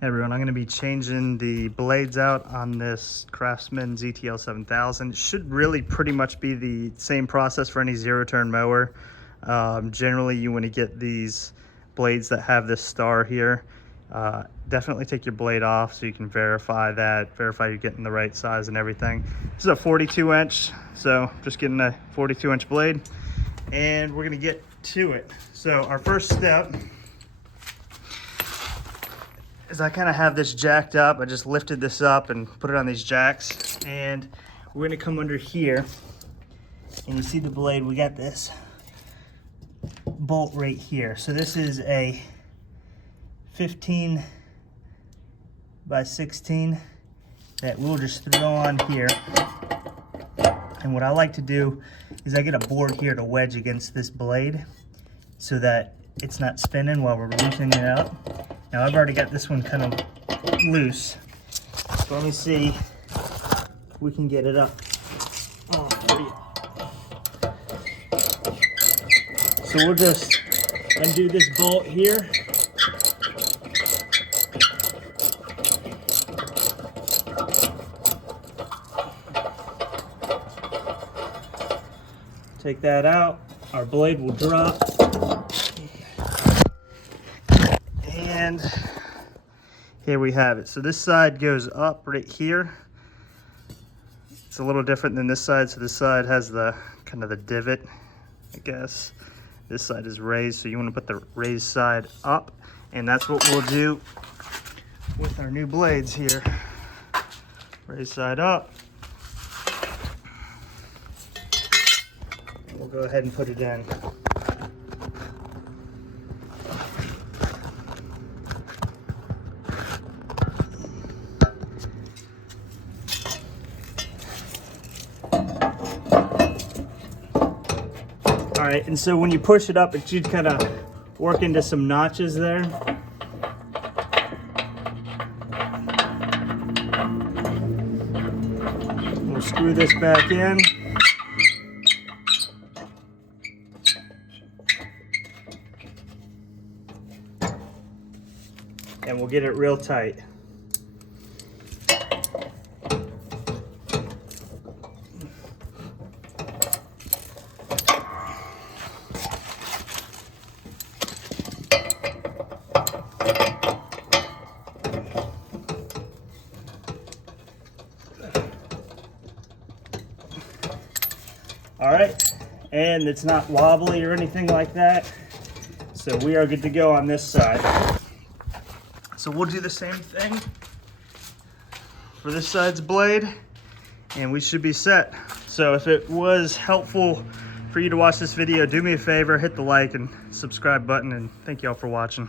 Hey everyone, I'm going to be changing the blades out on this Craftsman ZTL 7000. It should really pretty much be the same process for any zero-turn mower. Generally, you want to get these blades that have this star here. Definitely take your blade off so you can verify you're getting the right size and everything. This is a 42 inch, so just getting a 42 inch blade, and we're going to get to it. So our first step is I kind of have this jacked up. I just lifted this up and put it on these jacks, and we're gonna come under here, and you see the blade, we got this bolt right here. So this is a 15 by 16 that we'll just throw on here. And what I like to do is I get a board here to wedge against this blade so that it's not spinning while we're loosening it up. Now I've already got this one kind of loose, so let me see if we can get it up. Oh, so we'll just undo this bolt here. Take that out, our blade will drop. And here we have it. So this side goes up right here. It's a little different than this side. So this side has the kind of the divot, I guess. This side is raised, so you want to put the raised side up, and that's what we'll do with our new blades here. Raised side up. And we'll go ahead and put it in. All right, and so when you push it up, it should kind of work into some notches there. We'll screw this back in. And we'll get it real tight. All right, and it's not wobbly or anything like that. So we are good to go on this side. So we'll do the same thing for this side's blade, and we should be set. So if it was helpful for you to watch this video, do me a favor, hit the like and subscribe button, and thank you all for watching.